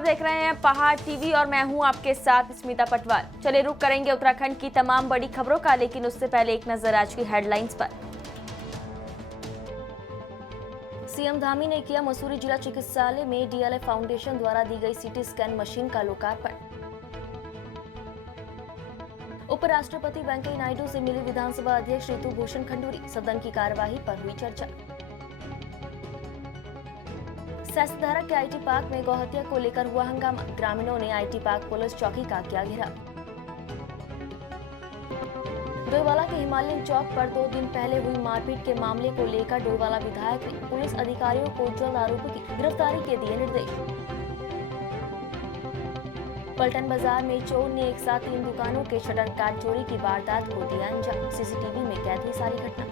आप देख रहे हैं पहाड़ टीवी और मैं हूं आपके साथ स्मिता पटवाल। चलिए रुक करेंगे उत्तराखंड की तमाम बड़ी खबरों का, लेकिन उससे पहले एक नजर आज की हेडलाइंस पर। सीएम धामी ने किया मसूरी जिला चिकित्सालय में डीएलएफ फाउंडेशन द्वारा दी गई सीटी स्कैन मशीन का लोकार्पण। उपराष्ट्रपति वेंकैया नायडू से मिली विधानसभा अध्यक्ष ऋतु भूषण खंडूरी, सदन की कार्यवाही पर हुई चर्चा। सेसधारा के आईटी पार्क में गौहत्या को लेकर हुआ हंगामा, ग्रामीणों ने आईटी पार्क पुलिस चौकी का किया घेराव। डोईवाला के हिमालयन चौक पर 2 दिन पहले हुई मारपीट के मामले को लेकर डोईवाला विधायक ने पुलिस अधिकारियों को जल्द आरोपी की गिरफ्तारी के दिए निर्देश। पलटन बाजार में चोर ने एक साथ 3 दुकानों के शटर काट चोरी की वारदात को दिया अंजाम, सीसीटीवी में कैद हुई सारी घटना।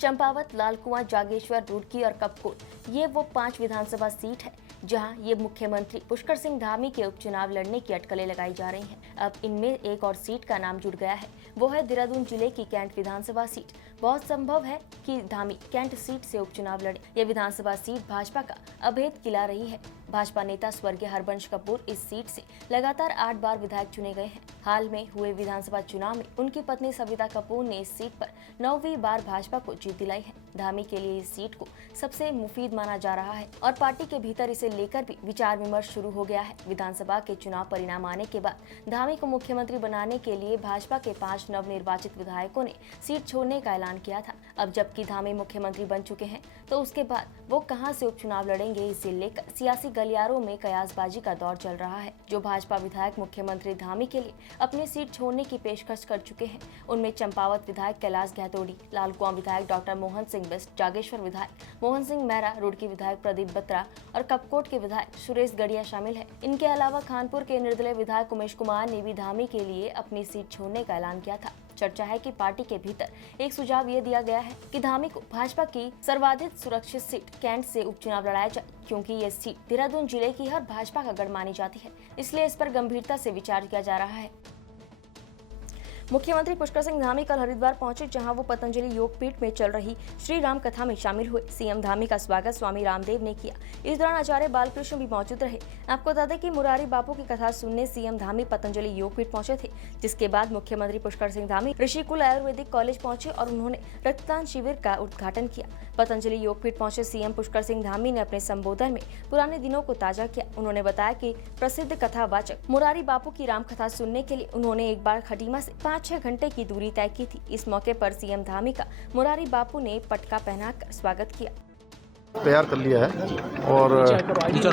चंपावत, लालकुआं, जागेश्वर, रुड़की और कपकोट, ये वो 5 विधानसभा सीट है जहां ये मुख्यमंत्री पुष्कर सिंह धामी के उपचुनाव लड़ने की अटकलें लगाई जा रही हैं। अब इनमें एक और सीट का नाम जुड़ गया है, वो है देहरादून जिले की कैंट विधानसभा सीट। बहुत संभव है कि धामी कैंट सीट से उपचुनाव लड़े। ये विधानसभा सीट भाजपा का अभेद किला रही है। भाजपा नेता स्वर्गीय हरबंश कपूर इस सीट से लगातार 8 बार विधायक चुने गए हैं। हाल में हुए विधानसभा चुनाव में उनकी पत्नी सविता कपूर ने इस सीट पर 9वीं बार भाजपा को जीत दिलाई है। धामी के लिए इस सीट को सबसे मुफीद माना जा रहा है और पार्टी के भीतर इसे लेकर भी विचार विमर्श शुरू हो गया है। विधानसभा के चुनाव परिणाम आने के बाद धामी को मुख्यमंत्री बनाने के लिए भाजपा के 5 नवनिर्वाचित विधायकों ने सीट छोड़ने का ऐलान किया था। अब जबकि धामी मुख्यमंत्री बन चुके हैं तो उसके बाद वो कहां से उपचुनाव लड़ेंगे, इसे लेकर सियासी गलियारों में कयासबाजी का दौर चल रहा है। जो भाजपा विधायक मुख्यमंत्री धामी के लिए अपनी सीट छोड़ने की पेशकश कर चुके हैं उनमें चंपावत विधायक कैलाश गहतोड़ी, लालकुआं विधायक डॉक्टर मोहन सिंह बिष्ट, जागेश्वर विधायक मोहन सिंह मेहरा, रुड़की विधायक प्रदीप बत्रा और कपकोट के विधायक सुरेश गढ़िया शामिल है। इनके अलावा खानपुर के निर्दलीय विधायक उमेश कुमार ने भी धामी के लिए अपनी सीट छोड़ने का ऐलान किया था। चर्चा है कि पार्टी के भीतर एक सुझाव ये दिया गया है कि धामी को भाजपा की सर्वाधिक सुरक्षित सीट कैंट से उपचुनाव लड़ाया जाए, क्योंकि ये सीट देहरादून जिले की हर भाजपा का गढ़ मानी जाती है। इसलिए इस पर गंभीरता से विचार किया जा रहा है। मुख्यमंत्री पुष्कर सिंह धामी कल हरिद्वार पहुंचे, जहां वो पतंजलि योगपीठ में चल रही श्री राम कथा में शामिल हुए। सीएम धामी का स्वागत स्वामी रामदेव ने किया। इस दौरान आचार्य बालकृष्ण भी मौजूद रहे। आपको बता दें कि मुरारी बापू की कथा सुनने सीएम धामी पतंजलि योगपीठ पहुंचे थे, जिसके बाद मुख्यमंत्री पुष्कर सिंह धामी ऋषिकुल आयुर्वेदिक कॉलेज पहुंचे और उन्होंने रक्तदान शिविर का उद्घाटन किया। पतंजलि योगपीठ पहुंचे सीएम पुष्कर सिंह धामी ने अपने संबोधन में पुराने दिनों को ताजा किया। उन्होंने बताया कि प्रसिद्ध कथावाचक मुरारी बापू की राम कथा सुनने के लिए उन्होंने एक बार खटीमा से 5-6 घंटे की दूरी तय की थी। इस मौके पर सीएम धामी का मुरारी बापू ने पटका पहनाकर स्वागत किया। तैयार कर लिया है और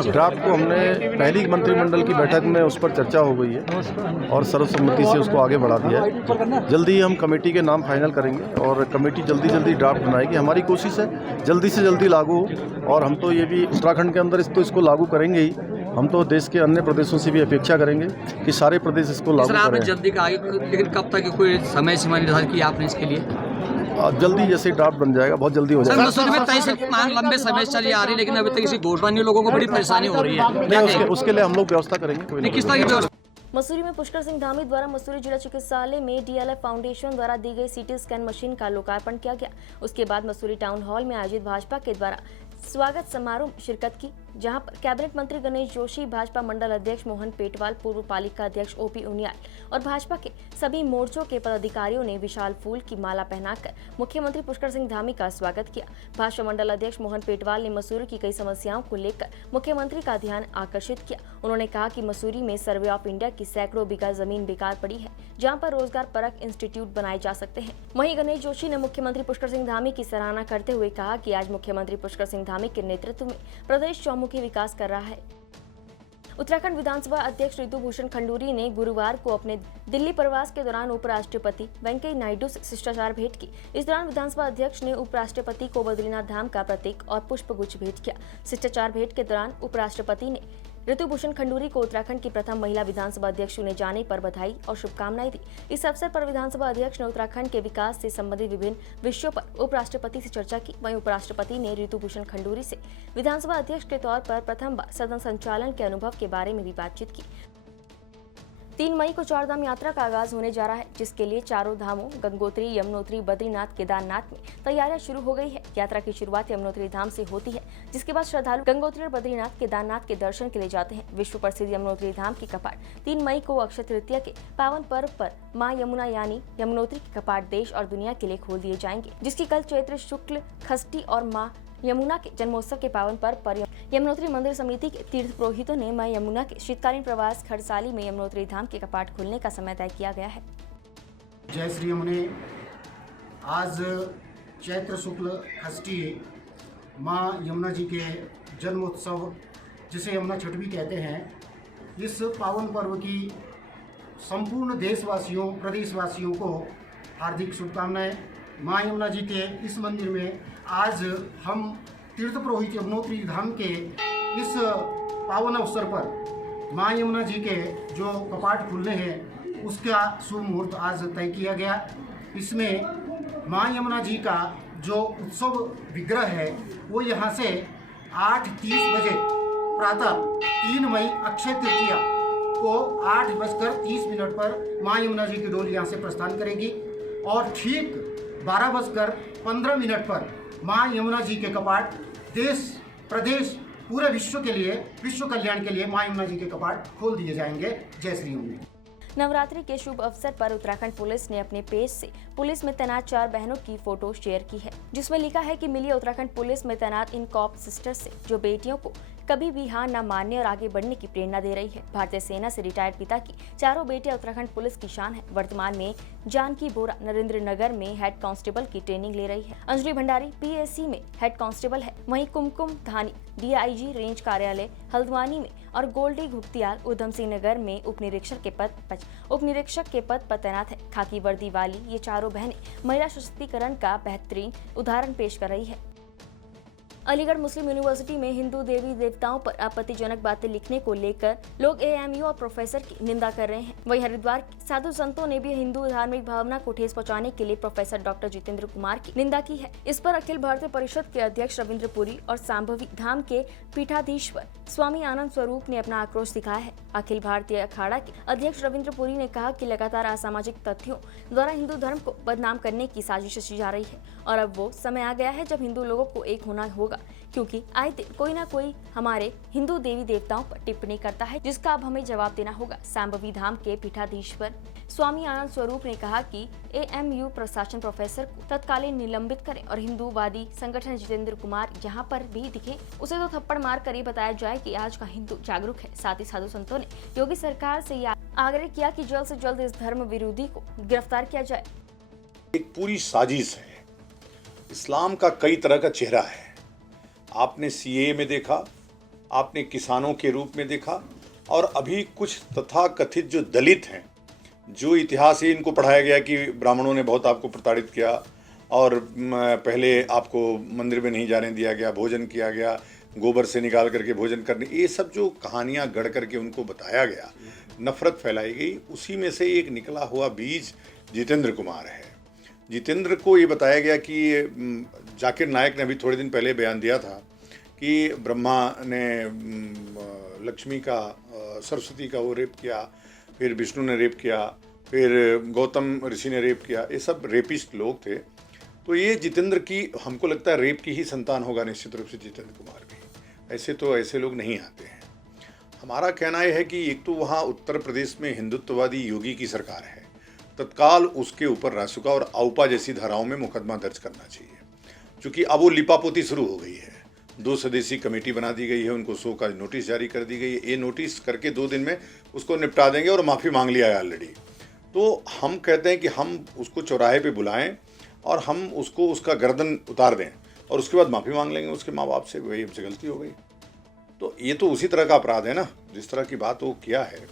ड्राफ्ट को हमने पहली मंत्रिमंडल की बैठक में उस पर चर्चा हो गई है और सर्वसम्मति से उसको आगे बढ़ा दिया है। जल्दी ही हम कमेटी के नाम फाइनल करेंगे और कमेटी जल्दी ड्राफ्ट बनाएगी। हमारी कोशिश है जल्दी से जल्दी लागू हो और हम तो ये भी उत्तराखंड के अंदर इसको लागू करेंगे ही, हम तो देश के अन्य प्रदेशों से भी अपेक्षा करेंगे कि सारे प्रदेश इसको लागू करें। जल्दी का लेकिन कब तक कोई समय सीमा निर्धारित की आपने इसके लिए? जल्दी जैसे ड्राफ्ट बन जाएगा बहुत जल्दी हो जाएगा। मसूरी में 23 मांग लंबे समय चली आ रही है, लेकिन अभी तक किसी घोषणा नहीं, लोगों को बड़ी परेशानी हो रही है। उसके लिए हम लोग व्यवस्था करेंगे। किस तरह की व्यवस्था? मसूरी में पुष्कर सिंह धामी द्वारा मसूरी जिला चिकित्सालय में डीएलएफ फाउंडेशन द्वारा दी गई सीटी स्कैन मशीन का लोकार्पण किया गया। उसके बाद मसूरी टाउन हॉल में आयोजित भाजपा के द्वारा स्वागत समारोह में शिरकत की, जहां पर कैबिनेट मंत्री गणेश जोशी, भाजपा मंडल अध्यक्ष मोहन पेटवाल, पूर्व पालिका अध्यक्ष ओपी उनियाल और भाजपा के सभी मोर्चों के पदाधिकारियों ने विशाल फूल की माला पहनाकर मुख्यमंत्री पुष्कर सिंह धामी का स्वागत किया। भाजपा मंडल अध्यक्ष मोहन पेटवाल ने मसूरी की कई समस्याओं को लेकर मुख्यमंत्री का ध्यान आकर्षित किया। उन्होंने कहा कि मसूरी में सर्वे ऑफ इंडिया की सैकड़ों बीघा जमीन बेकार पड़ी है, जहाँ पर रोजगार परक इंस्टीट्यूट बनाए जा सकते हैं। वहीं गणेश जोशी ने मुख्यमंत्री पुष्कर सिंह धामी की सराहना करते हुए कहा कि आज मुख्यमंत्री पुष्कर सिंह धामी के नेतृत्व में प्रदेश चौमुखी विकास कर रहा है। उत्तराखंड विधानसभा अध्यक्ष ऋतु भूषण खंडूरी ने गुरुवार को अपने दिल्ली प्रवास के दौरान उपराष्ट्रपति वेंकैया नायडू से शिष्टाचार भेंट की। इस दौरान विधानसभा अध्यक्ष ने उपराष्ट्रपति को बद्रीनाथ धाम का प्रतीक और पुष्पगुच्छ भेंट किया। शिष्टाचार भेंट के दौरान उपराष्ट्रपति ने ऋतु भूषण खंडूरी को उत्तराखंड की प्रथम महिला विधानसभा अध्यक्ष चुने जाने पर बधाई और शुभकामनाएं दी। इस अवसर पर विधानसभा अध्यक्ष ने उत्तराखंड के विकास से संबंधित विभिन्न विषयों पर उपराष्ट्रपति से चर्चा की। वहीं उपराष्ट्रपति ने ऋतु भूषण खंडूरी से विधानसभा अध्यक्ष के तौर पर प्रथम बार सदन संचालन के अनुभव के बारे में भी बातचीत की। 3 मई को चारधाम यात्रा का आगाज होने जा रहा है, जिसके लिए चारों धामों गंगोत्री, यमुनोत्री, बद्रीनाथ, केदारनाथ में तैयारियां शुरू हो गई है। यात्रा की शुरुआत यमुनोत्री धाम से होती है, जिसके बाद श्रद्धालु गंगोत्री और बद्रीनाथ, केदारनाथ के दर्शन के लिए जाते हैं। विश्व प्रसिद्ध यमुनोत्री धाम के कपाट 3 मई को अक्षय तृतीया के पावन पर्व पर मां यमुना यानी यमुनोत्री के कपाट देश और दुनिया के लिए खोल दिए जाएंगे, जिसकी कल चैत्र शुक्ल खष्टी और मां यमुना के जन्मोत्सव के पावन पर्व पर यमुनोत्री मंदिर समिति के तीर्थ पुरोहितों ने मां यमुना के शीतकालीन प्रवास खरसाली में यमुनोत्री धाम के कपाट खुलने का समय तय किया गया है। जय श्री यमुने। आज चैत्र शुक्ल षष्ठी माँ यमुना जी के जन्मोत्सव, जिसे यमुना छठ भी कहते हैं, इस पावन पर्व की संपूर्ण देशवासियों, प्रदेशवासियों को हार्दिक शुभकामनाएं। माँ यमुना जी के इस मंदिर में आज हम तीर्थ पुरोहित यमुनोत्री धाम के इस पावन अवसर पर माँ यमुना जी के जो कपाट खुलने हैं उसका शुभ मुहूर्त आज तय किया गया। इसमें माँ यमुना जी का जो उत्सव विग्रह है वो यहाँ से 8:30 बजे प्रातः 3 मई अक्षय तृतीया को 8:30 पर माँ यमुना जी की डोली यहाँ से प्रस्थान करेगी और ठीक 12:15 पर माँ यमुना जी के कपाट देश, प्रदेश, पूरे विश्व के लिए, विश्व कल्याण के लिए माँ यमुना जी के कपाट खोल दिए जाएंगे। जय श्री यमुने। नवरात्रि के शुभ अवसर पर उत्तराखंड पुलिस ने अपने पेज से पुलिस में तैनात 4 बहनों की फोटो शेयर की है, जिसमें लिखा है कि मिलिए उत्तराखंड पुलिस में तैनात इन कॉप सिस्टर्स से, जो बेटियों को कभी भी हार न मानने और आगे बढ़ने की प्रेरणा दे रही है। भारतीय सेना से रिटायर्ड पिता की चारों बेटियां उत्तराखंड पुलिस की शान है। वर्तमान में जानकी बोरा नरेंद्र नगर में हेड कांस्टेबल की ट्रेनिंग ले रही है। अंजलि भंडारी पीएसी में हेड कांस्टेबल है। वहीं कुमकुम धानी डीआईजी रेंज कार्यालय हल्द्वानी में और गोल्डी घुगतियाल उधम सिंह नगर में उपनिरीक्षक के पद पर तैनात है। खाकी वर्दी वाली ये चारों बहनें महिला सशक्तिकरण का बेहतरीन उदाहरण पेश कर रही है। अलीगढ़ मुस्लिम यूनिवर्सिटी में हिंदू देवी देवताओं पर आपत्तिजनक बातें लिखने को लेकर लोग एएमयू और प्रोफेसर की निंदा कर रहे हैं। वहीं हरिद्वार के साधु संतों ने भी हिंदू धार्मिक भावना को ठेस पहुंचाने के लिए प्रोफेसर डॉक्टर जितेंद्र कुमार की निंदा की है। इस पर अखिल भारतीय परिषद के अध्यक्ष रविंद्र पुरी और सांभवी धाम के पीठाधीश्वर स्वामी आनंद स्वरूप ने अपना आक्रोश दिखाया है। अखिल भारतीय अखाड़ा के अध्यक्ष रविंद्र पुरी ने कहा कि लगातार असामाजिक तथ्यों द्वारा हिंदू धर्म को बदनाम करने की साजिश रची जा रही है और अब वो समय आ गया है जब हिंदू लोगों को एक होना होगा, क्योंकि आए दिन कोई ना कोई हमारे हिंदू देवी देवताओं पर टिप्पणी करता है, जिसका अब हमें जवाब देना होगा। सांभवी धाम के पीठाधीश्वर स्वामी आनंद स्वरूप ने कहा कि एएमयू प्रशासन प्रोफेसर को तत्कालीन निलंबित करें और हिंदूवादी संगठन जितेंद्र कुमार जहां पर भी दिखे उसे तो थप्पड़ मार कर ये बताया जाए कि आज का हिंदू जागरूक है। साथ ही साधु संतों ने योगी सरकार से आग्रह किया कि जल्द से जल्द इस धर्म विरोधी को गिरफ्तार किया जाए। एक पूरी साजिश है। इस्लाम का कई तरह का चेहरा है। आपने सीए में देखा, आपने किसानों के रूप में देखा, और अभी कुछ तथाकथित जो दलित हैं, जो इतिहास ही इनको पढ़ाया गया कि ब्राह्मणों ने बहुत आपको प्रताड़ित किया और पहले आपको मंदिर में नहीं जाने दिया गया, भोजन किया गया, गोबर से निकाल करके भोजन करने, ये सब जो कहानियाँ गढ़ करके उनको बताया गया, नफरत फैलाई गई, उसी में से एक निकला हुआ बीज जितेंद्र कुमार है। जितेंद्र को ये बताया गया कि जाकिर नायक ने अभी थोड़े दिन पहले बयान दिया था कि ब्रह्मा ने लक्ष्मी का, सरस्वती का वो रेप किया, फिर विष्णु ने रेप किया, फिर गौतम ऋषि ने रेप किया, ये सब रेपिस्ट लोग थे। तो ये जितेंद्र की, हमको लगता है रेप की ही संतान होगा निश्चित रूप से जितेंद्र कुमार भी। ऐसे लोग नहीं आते हैं। हमारा कहना यह है कि एक तो वहाँ उत्तर प्रदेश में हिंदुत्ववादी योगी की सरकार है, तत्काल उसके ऊपर रासुका और आउपा जैसी धाराओं में मुकदमा दर्ज करना चाहिए, क्योंकि अब वो लिपापोती शुरू हो गई है। 2 सदस्यीय कमेटी बना दी गई है, उनको 100 का नोटिस जारी कर दी गई है। ये नोटिस करके 2 दिन में उसको निपटा देंगे और माफ़ी मांग लिया है ऑलरेडी। तो हम कहते हैं कि हम उसको चौराहे पे बुलाएं और हम उसको उसका गर्दन उतार दें और उसके बाद माफ़ी मांग लेंगे उसके माँ बाप से, वही हमसे गलती हो गई। तो ये तो उसी तरह का अपराध है ना, जिस तरह की बात वो किया है,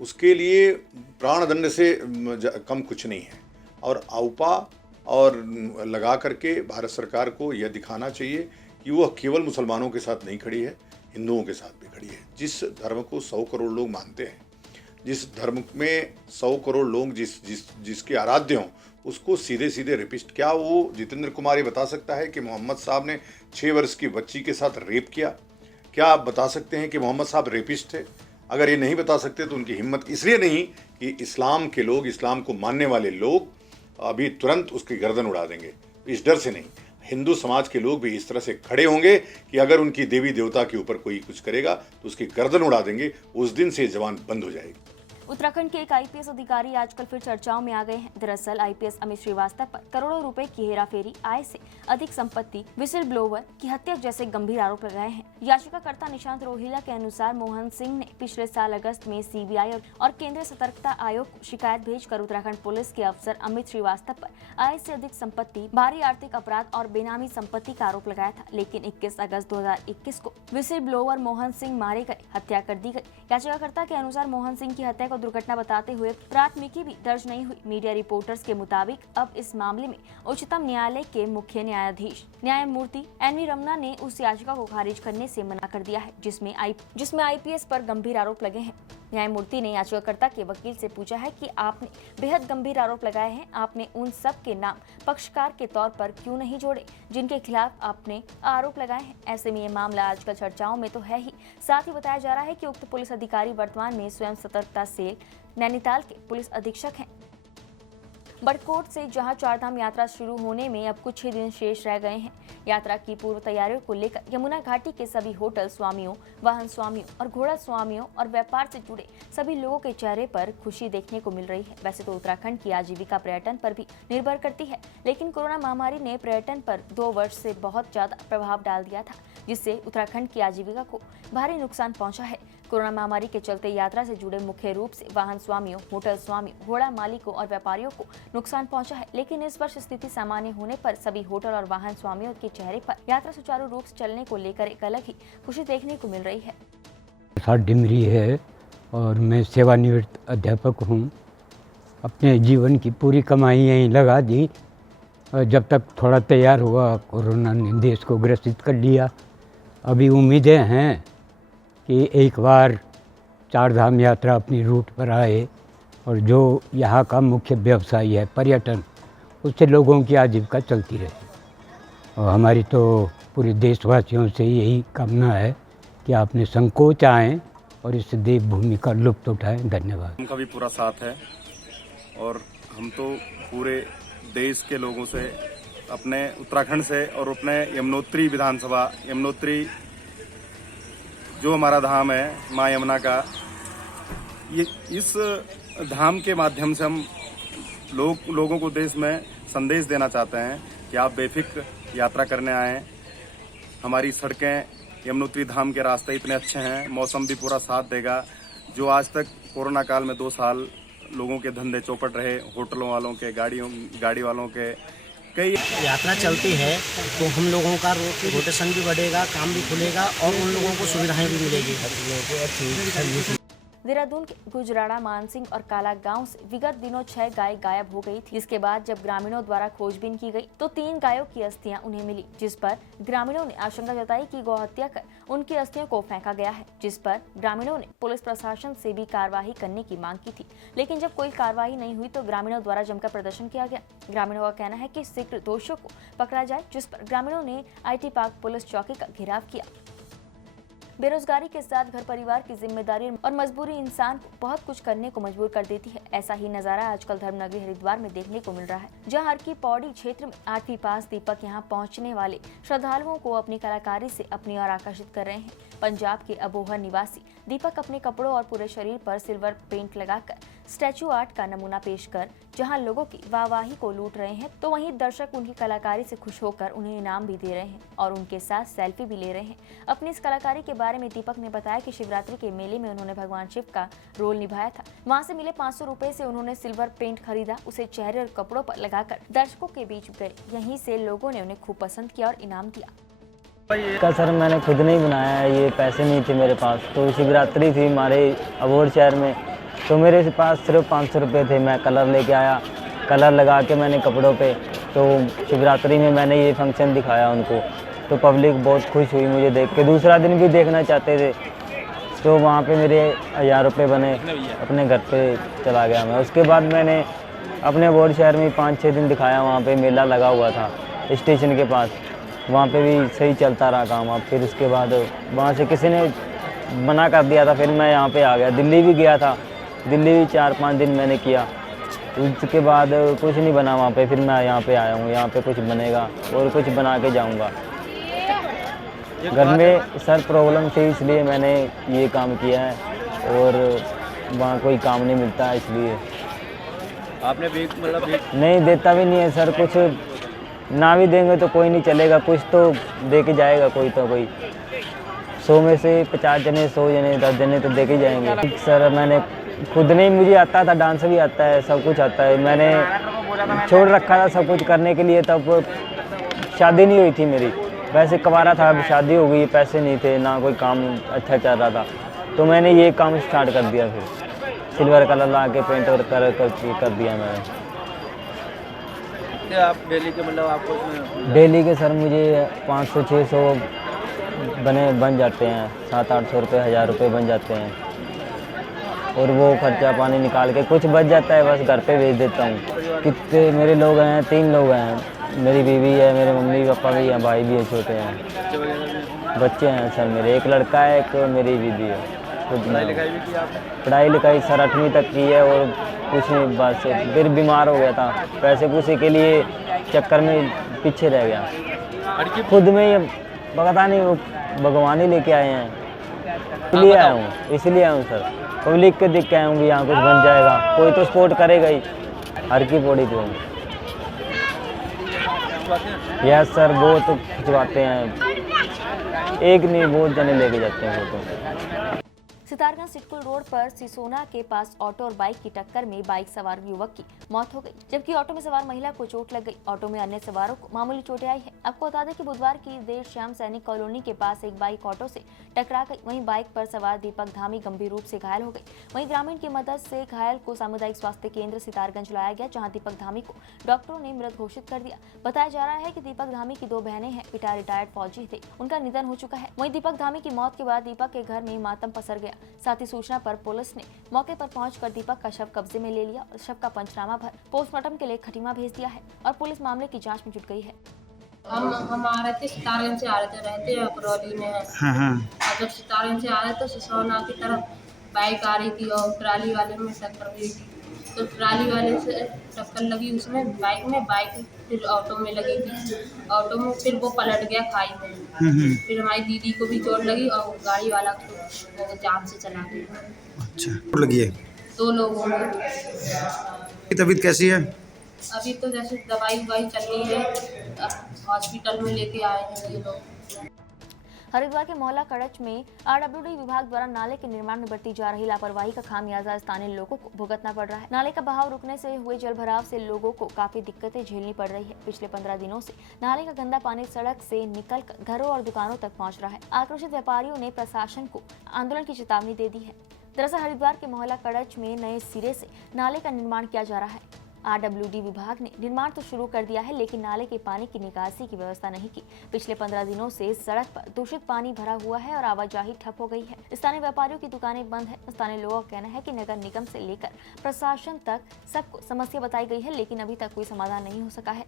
उसके लिए प्राणदंड से कम कुछ नहीं है। और आउपा और लगा करके भारत सरकार को यह दिखाना चाहिए कि वह केवल मुसलमानों के साथ नहीं खड़ी है, हिंदुओं के साथ भी खड़ी है। जिस धर्म को 100 करोड़ लोग मानते हैं, जिस धर्म में 100 करोड़ लोग जिसके आराध्य हों, उसको सीधे सीधे रेपिस्ट, क्या वो जितेंद्र कुमार ये बता सकता है कि मोहम्मद साहब ने 6 वर्ष की बच्ची के साथ रेप किया? क्या आप बता सकते हैं कि मोहम्मद साहब रेपिस्ट थे? अगर ये नहीं बता सकते तो उनकी हिम्मत इसलिए नहीं कि इस्लाम के लोग, इस्लाम को मानने वाले लोग अभी तुरंत उसकी गर्दन उड़ा देंगे, इस डर से नहीं। हिंदू समाज के लोग भी इस तरह से खड़े होंगे कि अगर उनकी देवी देवता के ऊपर कोई कुछ करेगा तो उसकी गर्दन उड़ा देंगे। उस दिन से जबान बंद हो जाएगी। उत्तराखंड के एक आईपीएस अधिकारी आजकल फिर चर्चाओं में आ गए हैं। दरअसल आईपीएस अमित श्रीवास्तव पर करोड़ों रुपए की हेराफेरी, आय से अधिक संपत्ति, विसिल ब्लोवर की हत्या जैसे गंभीर आरोप लगाए हैं। याचिकाकर्ता निशांत रोहिला के अनुसार मोहन सिंह ने पिछले साल अगस्त में सीबीआई और केंद्रीय सतर्कता आयोग को शिकायत भेजकर उत्तराखंड पुलिस के अफसर अमित श्रीवास्तव पर आय से अधिक संपत्ति, भारी आर्थिक अपराध और बेनामी संपत्ति का आरोप लगाया था। लेकिन 21 अगस्त 2021 को विसिल ब्लोवर मोहन सिंह मारे गए, हत्या कर दी गई। याचिकाकर्ता के अनुसार मोहन सिंह की हत्या दुर्घटना बताते हुए प्राथमिकी भी दर्ज नहीं हुई। मीडिया रिपोर्टर्स के मुताबिक अब इस मामले में उच्चतम न्यायालय के मुख्य न्यायाधीश न्यायमूर्ति एन वी रमना ने उस याचिका को खारिज करने से मना कर दिया है जिसमें आईपीएस पर गंभीर आरोप लगे हैं। न्यायमूर्ति ने याचिकाकर्ता के वकील से पूछा है कि आपने बेहद गंभीर आरोप लगाए हैं, आपने उन सब के नाम पक्षकार के तौर पर क्यों नहीं जोड़े जिनके खिलाफ आपने आरोप लगाए हैं। ऐसे में ये मामला आजकल चर्चाओं में तो है ही। साथ ही बताया जा रहा है कि उक्त पुलिस अधिकारी वर्तमान में स्वयं सतर्कता सेल नैनीताल के पुलिस अधीक्षक हैं। बड़कोट से जहां चारधाम यात्रा शुरू होने में अब कुछ ही दिन शेष रह गए हैं, यात्रा की पूर्व तैयारियों को लेकर यमुना घाटी के सभी होटल स्वामियों, वाहन स्वामियों और घोड़ा स्वामियों और व्यापार से जुड़े सभी लोगों के चेहरे पर खुशी देखने को मिल रही है। वैसे तो उत्तराखंड की आजीविका पर्यटन पर भी निर्भर करती है, लेकिन कोरोना महामारी ने पर्यटन पर 2 वर्ष से बहुत ज्यादा प्रभाव डाल दिया था, जिससे उत्तराखंड की आजीविका को भारी नुकसान पहुंचा है। कोरोना महामारी के चलते यात्रा से जुड़े मुख्य रूप से वाहन स्वामियों, होटल स्वामियों, घोड़ा मालिकों और व्यापारियों को नुकसान पहुंचा है। लेकिन इस वर्ष स्थिति सामान्य होने पर सभी होटल और वाहन स्वामियों के चेहरे पर यात्रा सुचारू रूप से चलने को लेकर एक अलग ही खुशी देखने को मिल रही है। 7 डिमरी है और मैं सेवानिवृत्त अध्यापक हूँ। अपने जीवन की पूरी कमाई यहीं लगा दी। जब तक थोड़ा तैयार हुआ, कोरोना ने देश को ग्रसित कर लिया। अभी उम्मीदें हैं कि एक बार चारधाम यात्रा अपनी रूट पर आए और जो यहाँ का मुख्य व्यवसाय है पर्यटन, उससे लोगों की आजीविका चलती रहे। और हमारी तो पूरे देशवासियों से यही कामना है कि आपने संकोच आएँ और इस देवभूमि का लुत्फ उठाएं। धन्यवाद। उनका भी पूरा साथ है और हम तो पूरे देश के लोगों से, अपने उत्तराखंड से और अपने यमुनोत्री विधानसभा, यमुनोत्री जो हमारा धाम है माँ यमुना का, ये इस धाम के माध्यम से हम लोगों को देश में संदेश देना चाहते हैं कि आप बेफिक्र यात्रा करने आएँ। हमारी सड़कें, यमुनोत्री धाम के रास्ते इतने अच्छे हैं, मौसम भी पूरा साथ देगा। जो आज तक कोरोना काल में 2 साल लोगों के धंधे चौपट रहे, होटलों वालों के, गाड़ी वालों के, कई यात्रा चलती है तो हम लोगों का रोटेशन भी बढ़ेगा, काम भी खुलेगा और उन लोगों को सुविधाएं भी मिलेगी। देहरादून के गुजराड़ा, मानसिंह और काला गांव से विगत दिनों 6 गाय गायब हो गई थी। इसके बाद जब ग्रामीणों द्वारा खोजबीन की गई तो 3 गायों की अस्थियां उन्हें मिली, जिस पर ग्रामीणों ने आशंका जताई कि गौहत्या कर उनकी अस्थियों को फेंका गया है, जिस पर ग्रामीणों ने पुलिस प्रशासन से भी कार्रवाई करने की मांग की थी। लेकिन जब कोई कार्रवाई नहीं हुई तो ग्रामीणों द्वारा जमकर प्रदर्शन किया गया। ग्रामीणों का कहना है कि शीघ्र दोषियों को पकड़ा जाए, जिस पर ग्रामीणों ने IT पार्क पुलिस चौकी का घेराव किया। बेरोजगारी के साथ घर परिवार की जिम्मेदारी और मजबूरी इंसान को बहुत कुछ करने को मजबूर कर देती है। ऐसा ही नजारा आजकल धर्मनगरी हरिद्वार में देखने को मिल रहा है, जहां हर की पौड़ी क्षेत्र में 8वीं पास दीपक यहां पहुंचने वाले श्रद्धालुओं को अपनी कलाकारी से अपनी ओर आकर्षित कर रहे हैं। पंजाब के अबोहर निवासी दीपक अपने कपड़ों और पूरे शरीर पर सिल्वर पेंट लगाकर स्टैचू आर्ट का नमूना पेश कर जहां लोगों की वाहवाही को लूट रहे हैं, तो वहीं दर्शक उनकी कलाकारी से खुश होकर उन्हें इनाम भी दे रहे हैं और उनके साथ सेल्फी भी ले रहे हैं। अपनी इस कलाकारी के बारे में दीपक ने बताया कि शिवरात्रि के मेले में उन्होंने भगवान शिव का रोल निभाया था। वहां से मिले 500 रुपए से उन्होंने सिल्वर पेंट खरीदा, उसे चेहरे और कपड़ों पर लगाकर दर्शकों के बीच गए। यहीं से लोगों ने उन्हें खूब पसंद किया और इनाम दिया। का सर मैंने खुद नहीं बनाया है, ये पैसे नहीं थे मेरे पास। तो शिवरात्रि थी हमारे अबोहर शहर में, तो मेरे पास सिर्फ 500 रुपये थे। मैं कलर लेके आया, कलर लगा के मैंने कपड़ों पे, तो शिवरात्रि में मैंने ये फंक्शन दिखाया उनको, तो पब्लिक बहुत खुश हुई मुझे देख के। दूसरा दिन भी देखना चाहते थे, तो वहाँ पे मेरे 1000 रुपये बने। अपने घर पे चला गया मैं। उसके बाद मैंने अपने अबोहर शहर में 5-6 दिन दिखाया। वहाँ पे मेला लगा हुआ था स्टेशन के पास, वहाँ पे भी सही चलता रहा काम। अब फिर उसके बाद वहाँ से किसी ने मना कर दिया था। फिर मैं यहाँ पे आ गया, दिल्ली भी गया था, दिल्ली भी 4-5 दिन मैंने किया, उसके बाद कुछ नहीं बना वहाँ पे। फिर मैं यहाँ पे आया हूँ, यहाँ पे कुछ बनेगा और कुछ बना के जाऊँगा। घर में सर प्रॉब्लम थी, इसलिए मैंने ये काम किया है और वहाँ कोई काम नहीं मिलता इसलिए। आपने भी मतलब नहीं देता भी नहीं है सर, कुछ ना भी देंगे तो कोई नहीं चलेगा, कुछ तो दे के जाएगा कोई तो कोई। 100 में से 50 जने, 100 जने, 10 जने तो दे के जाएंगे। सर मैंने खुद नहीं, मुझे आता था, डांस भी आता है, सब कुछ आता है। मैंने छोड़ रखा था सब कुछ करने के लिए, तब शादी नहीं हुई थी मेरी, वैसे कवारा था। अब शादी हो गई, पैसे नहीं थे, ना कोई काम अच्छा चल रहा था, तो मैंने ये काम स्टार्ट कर दिया। फिर सिल्वर कलर ला के पेंट और कर दिया मैंने। आप डेली के मतलब आपको डेली के सर मुझे 500-600 बन जाते हैं, 700-800 रुपये, 1000 रुपये बन जाते हैं। और वो खर्चा पानी निकाल के कुछ बच जाता है, बस घर पे भेज देता हूँ। कितने मेरे लोग हैं, 3 लोग हैं, मेरी बीवी है, मेरे मम्मी पापा भी हैं, भाई भी है, छोटे हैं, बच्चे हैं सर मेरे, एक लड़का है, एक मेरी बीवी है। पढ़ाई लिखाई सर 8वीं तक की है और कुछ नहीं, बस फिर बीमार हो गया था, पैसे पूसे के लिए चक्कर में पीछे रह गया। खुद में ये पता नहीं, वो भगवान ही लेके आए हैं, इसलिए आया हूँ सर। पब्लिक के देख के आया हूँ, यहाँ कुछ बन जाएगा, कोई तो सपोर्ट करेगा ही। हर की पौड़ी तो यस सर, बहुत तो खिंचवाते हैं, एक नहीं बहुत जने लेके जाते हैं फोटो। सितारगंज सिटकुल रोड पर सिसोना के पास ऑटो और बाइक की टक्कर में बाइक सवार युवक की मौत हो गई, जबकि ऑटो में सवार महिला को चोट लग गई। ऑटो में अन्य सवारों को मामूली चोटें आई है। आपको बता दें कि बुधवार की देर शाम सैनिक कॉलोनी के पास एक बाइक ऑटो से टकरा गई। वहीं बाइक पर सवार दीपक धामी गंभीर रूप से घायल हो गई। वहीं ग्रामीण की मदद से घायल को सामुदायिक स्वास्थ्य केंद्र सितारगंज लाया गया, जहाँ दीपक धामी को डॉक्टरों ने मृत घोषित कर दिया। बताया जा रहा है कि दीपक धामी की 2 बहनें हैं, पिता रिटायर्ड फौजी थे, उनका निधन हो चुका है। वहीं दीपक धामी की मौत के बाद दीपक के घर में मातम पसर गया। साथ ही सूचना पर पुलिस ने मौके पर पहुंचकर दीपक का शव कब्जे में ले लिया और शव का पंचनामा भर पोस्टमार्टम के लिए खटीमा भेज दिया है और पुलिस मामले की जांच में जुट गई है। हम आ रहे थे, सितारगंज से आ रहे थे, रहते हैं करौली में है। और जब सितारगंज से आ रहे तो सिसोना की तरफ बाइक आ रही थी और ट्राली वाले में टक्कर हुई थी, तो ट्राली वाले से टक्कर लगी उसमें बाइक में, बाइक फिर ऑटो में लगी थी, ऑटो में फिर वो पलट गया खाई में। फिर हमारी दीदी को भी चोट लगी और गाड़ी वाला को जान से चला गया। अच्छा, लगी है 2 लोगों की तबीयत कैसी है? अभी तो जैसे दवाई चल रही है, हॉस्पिटल में लेके आए हैं ये लोग। हरिद्वार के मोहल्ला कड़च में आरडब्ल्यूडी विभाग द्वारा नाले के निर्माण में बरती जा रही लापरवाही का खामियाजा स्थानीय लोगों को भुगतना पड़ रहा है। नाले का बहाव रुकने से हुए जलभराव से लोगों को काफी दिक्कतें झेलनी पड़ रही है। पिछले 15 दिनों से नाले का गंदा पानी सड़क से निकलकर घरों और दुकानों तक पहुंच रहा है। आक्रोशित व्यापारियों ने प्रशासन को आंदोलन की चेतावनी दे दी है। दरअसल हरिद्वार के मोहल्ला कड़च में नए सिरे से नाले का निर्माण किया जा रहा है। आरडब्ल्यूडी विभाग ने निर्माण तो शुरू कर दिया है, लेकिन नाले के पानी की निकासी की व्यवस्था नहीं की। पिछले 15 दिनों से सड़क पर दूषित पानी भरा हुआ है और आवाजाही ठप हो गई है। स्थानीय व्यापारियों की दुकानें बंद है। स्थानीय लोगों का कहना है कि नगर निगम से लेकर प्रशासन तक सबको समस्या बताई गई है, लेकिन अभी तक कोई समाधान नहीं हो सका है।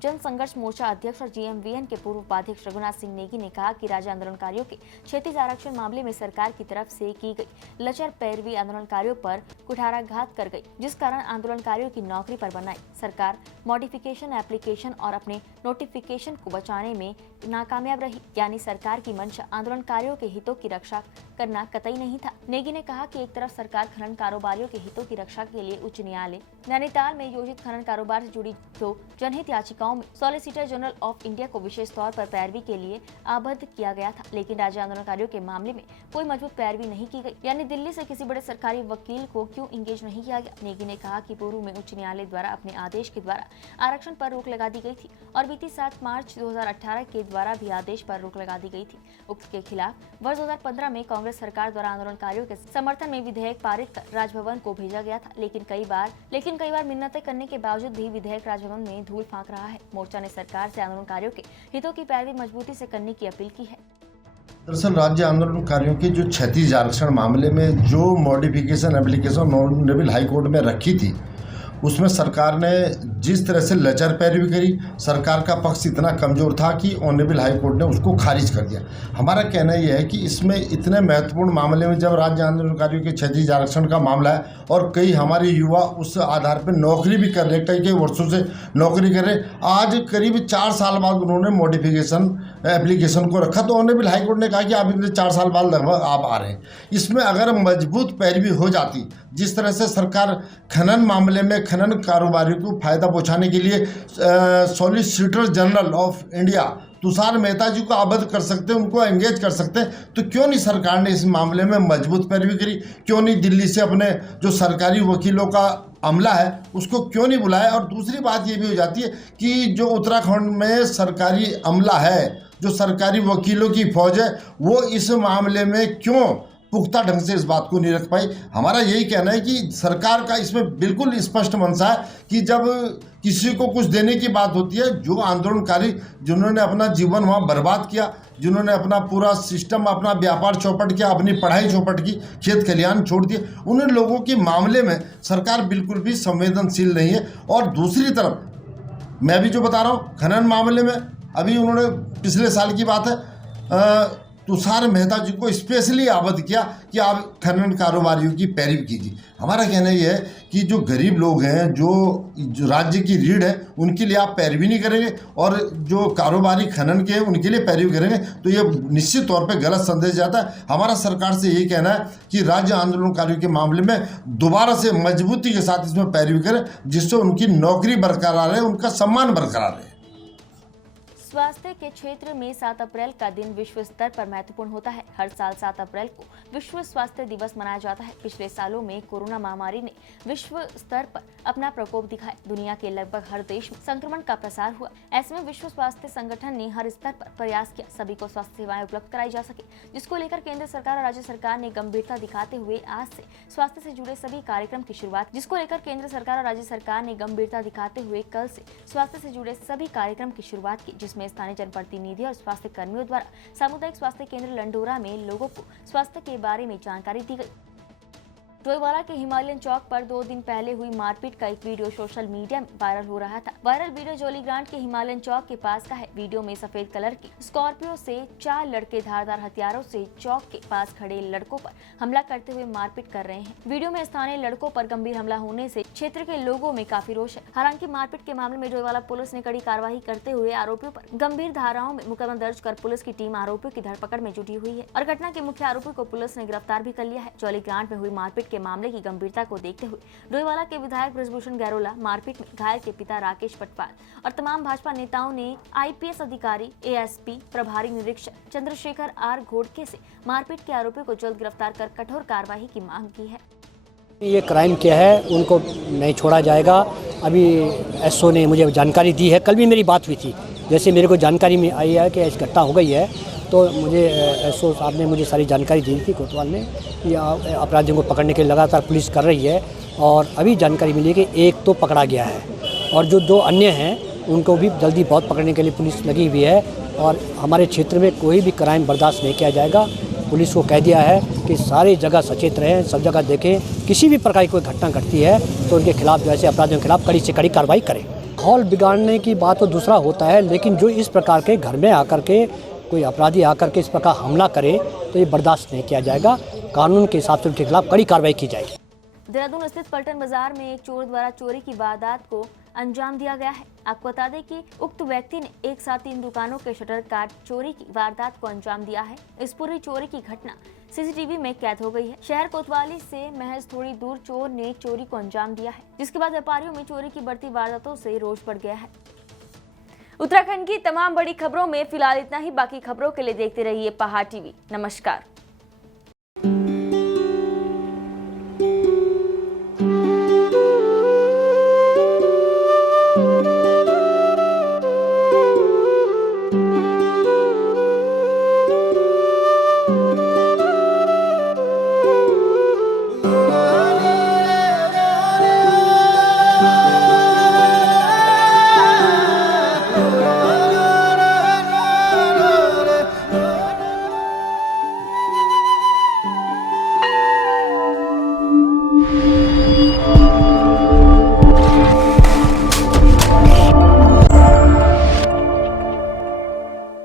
जन संघर्ष मोर्चा अध्यक्ष और जीएमवीएन के पूर्व उपाध्यक्ष रघुनाथ सिंह नेगी ने कहा कि राज्य आंदोलनकारियों के क्षैतिज आरक्षण मामले में सरकार की तरफ से की गई लचर पैरवी आंदोलनकारियों पर कुठाराघात कर गई, जिस कारण आंदोलनकारियों की नौकरी पर बनाई। सरकार मॉडिफिकेशन एप्लीकेशन और अपने नोटिफिकेशन को बचाने में नाकामयाब रही, यानी सरकार की मंशा आंदोलनकारियों के हितों की रक्षा करना कतई नहीं था। नेगी ने कहा कि एक तरफ सरकार खनन कारोबारियों के हितों की रक्षा के लिए उच्च न्यायालय नैनीताल में योजित खनन कारोबार से जुड़ी 2 जनहित याचिकाओं में सॉलिसिटर जनरल ऑफ इंडिया को विशेष तौर पर पैरवी के लिए आबद्ध किया गया था, लेकिन राज्य आंदोलनकारियों के मामले में कोई मजबूत पैरवी नहीं की गई, यानी दिल्ली से किसी बड़े सरकारी वकील को क्यों इंगेज नहीं किया गया। नेगी ने कहा कि पूर्व में उच्च न्यायालय द्वारा अपने आदेश के द्वारा आरक्षण पर रोक लगा दी गई थी और बीती 7 मार्च 2018 के द्वारा भी आदेश पर रोक लगा दी गई थी। उक्त के खिलाफ वर्ष 2015 में कांग्रेस सरकार द्वारा आंदोलनकारियों के समर्थन में विधेयक पारित कर राजभवन को भेजा गया था, लेकिन कई बार मिन्नतें करने के बावजूद भी विधेयक राजभवन में धूल फांक रहा है। मोर्चा ने सरकार से आंदोलनकारियों के हितों की पैरवी मजबूती से करने की अपील की है। दरअसल राज्य आंदोलनकारियों के जो क्षैतिज आरक्षण मामले में जो modification application honourable high court में रखी थी, उसमें सरकार ने जिस तरह से लचर पैरवी करी, सरकार का पक्ष इतना कमज़ोर था कि ऑनरेबल हाई कोर्ट ने उसको खारिज कर दिया। हमारा कहना यह है कि इसमें इतने महत्वपूर्ण मामले में जब राज्य आंदोलनकारियों के क्षत्रिय आरक्षण का मामला है और कई हमारे युवा उस आधार पर नौकरी भी कर रहे, कई वर्षों से नौकरी कर रहे, आज करीब 4 साल बाद उन्होंने मॉडिफिकेशन एप्लीकेशन को रखा तो ऑनरेबल हाई कोर्ट ने कहा कि आप इतने 4 साल बाद लगभग आप आ रहे हैं। इसमें अगर मजबूत पैरवी हो जाती, जिस तरह से सरकार खनन मामले में खनन कारोबारियों को फ़ायदा पहुंचाने के लिए solicitor general of India Tushar Mehta ji को अवगत कर सकते हैं, उनको एंगेज कर सकते हैं, तो क्यों नहीं सरकार ने इस मामले में मजबूत पैरवी करी? क्यों नहीं दिल्ली से अपने जो सरकारी वकीलों का अमला है उसको क्यों नहीं बुलाया? और दूसरी बात ये भी हो जाती है कि जो उत्तराखंड में सरकारी अमला है, जो सरकारी वकीलों की फौज है, वो इस मामले में क्यों पुख्ता ढंग से इस बात को नहीं रख पाई? हमारा यही कहना है कि सरकार का इसमें बिल्कुल स्पष्ट मंशा है कि जब किसी को कुछ देने की बात होती है, जो आंदोलनकारी जिन्होंने अपना जीवन वहाँ बर्बाद किया, जिन्होंने अपना पूरा सिस्टम, अपना व्यापार चौपट किया, अपनी पढ़ाई चौपट की, खेत खलिहान छोड़ दिए, उन लोगों के मामले में सरकार बिल्कुल भी संवेदनशील नहीं है। और दूसरी तरफ मैं भी जो बता रहा हूँ, खनन मामले में अभी उन्होंने पिछले साल की बात है तुषार मेहता जी को स्पेशली अवगत किया कि आप खनन कारोबारियों की पैरवी कीजिए। हमारा कहना यह है कि जो गरीब लोग हैं, जो राज्य की रीढ़ है, उनके लिए आप पैरवी नहीं करेंगे और जो कारोबारी खनन के हैं उनके लिए पैरवी करेंगे तो ये निश्चित तौर पे गलत संदेश जाता है। हमारा सरकार से यही कहना है कि राज्य आंदोलनकारियों के मामले में दोबारा से मजबूती के साथ इसमें पैरवी करें, जिससे उनकी नौकरी बरकरार रहे, उनका सम्मान बरकरार रहे। स्वास्थ्य के क्षेत्र में 7 अप्रैल का दिन विश्व स्तर पर महत्वपूर्ण होता है। हर साल 7 अप्रैल को विश्व स्वास्थ्य दिवस मनाया जाता है। पिछले सालों में कोरोना महामारी ने विश्व स्तर पर अपना प्रकोप दिखाया। दुनिया के लगभग हर देश में संक्रमण का प्रसार हुआ। ऐसे में विश्व स्वास्थ्य संगठन ने हर स्तर पर प्रयास किया सभी को स्वास्थ्य सेवाएं उपलब्ध कराई जा सके, जिसको लेकर केंद्र सरकार और राज्य सरकार ने गंभीरता दिखाते हुए आज से स्वास्थ्य से जुड़े सभी कार्यक्रम की शुरुआत कल से स्वास्थ्य से जुड़े सभी कार्यक्रम की शुरुआत की, जिसमें स्थानीय जनप्रतिनिधि और स्वास्थ्य कर्मियों द्वारा सामुदायिक स्वास्थ्य केंद्र लंडोरा में लोगों को स्वास्थ्य के बारे में जानकारी दी गई। डोईवाला के हिमालयन चौक पर 2 दिन पहले हुई मारपीट का एक वीडियो सोशल मीडिया में वायरल हो रहा था। वायरल वीडियो जोली ग्रांट के हिमालयन चौक के पास का है। वीडियो में सफेद कलर की स्कॉर्पियो से 4 लड़के धारदार हथियारों से चौक के पास खड़े लड़कों पर हमला करते हुए मारपीट कर रहे हैं। वीडियो में स्थानीय लड़कों पर गंभीर हमला होने से क्षेत्र के लोगों में काफी रोष है। हालांकि मारपीट के मामले में डोईवाला पुलिस ने कड़ी कार्रवाई करते हुए आरोपियों पर गंभीर धाराओं में मुकदमा दर्ज कर पुलिस की टीम आरोपियों की धरपकड़ में जुटी हुई है और घटना के मुख्य आरोपी को पुलिस ने गिरफ्तार भी कर लिया है। जोली ग्रांट में हुई मारपीट के मामले की गंभीरता को देखते हुए डोईवाला के विधायक ब्रजभूषण गैरोला, मारपीट में घायल के पिता राकेश पटवाल और तमाम भाजपा नेताओं ने आईपीएस अधिकारी, एएसपी, प्रभारी निरीक्षक चंद्रशेखर आर घोड़के से मारपीट के आरोपियों को जल्द गिरफ्तार कर कठोर कार्रवाई की मांग की है। ये क्राइम क्या है, उनको नहीं छोड़ा जाएगा। अभी एसओ ने मुझे जानकारी दी है, कल भी मेरी बात हुई थी। जैसे मेरे को जानकारी में आई है कि ऐसी घटना हो गई है, तो मुझे एसओ साहब ने मुझे सारी जानकारी दी थी कोतवाल ने कि अपराधियों को पकड़ने के लिए लगातार पुलिस कर रही है और अभी जानकारी मिली कि एक तो पकड़ा गया है और जो 2 अन्य हैं उनको भी जल्दी बहुत पकड़ने के लिए पुलिस लगी हुई है। और हमारे क्षेत्र में कोई भी क्राइम बर्दाश्त नहीं किया जाएगा। पुलिस को कह दिया है कि सारी जगह सचेत रहें, सब जगह देखें, किसी भी प्रकार की कोई घटना घटती है तो उनके खिलाफ जो ऐसे अपराधियों के खिलाफ कड़ी से कड़ी कार्रवाई करें। माहौल बिगाड़ने की बात तो दूसरा होता है, लेकिन जो इस प्रकार के घर में आकर के कोई अपराधी आकर के इस प्रकार हमला करे तो ये बर्दाश्त नहीं किया जाएगा। कानून के हिसाब से उनके खिलाफ कड़ी कार्रवाई की जाएगी। देहरादून स्थित पलटन बाजार में एक चोर द्वारा चोरी की वारदात को अंजाम दिया गया है। आपको बता दें कि उक्त व्यक्ति ने एक साथ 3 दुकानों के शटर काट चोरी की वारदात को अंजाम दिया है। इस पूरी चोरी की घटना सीसीटीवी में कैद हो गई है। शहर कोतवाली से महज थोड़ी दूर चोर ने चोरी को अंजाम दिया है, जिसके बाद व्यापारियों में चोरी की बढ़ती वारदातों से रोष बढ़ गया है। उत्तराखंड की तमाम बड़ी खबरों में फिलहाल इतना ही। बाकी खबरों के लिए देखते रहिए पहाड़ टीवी। नमस्कार।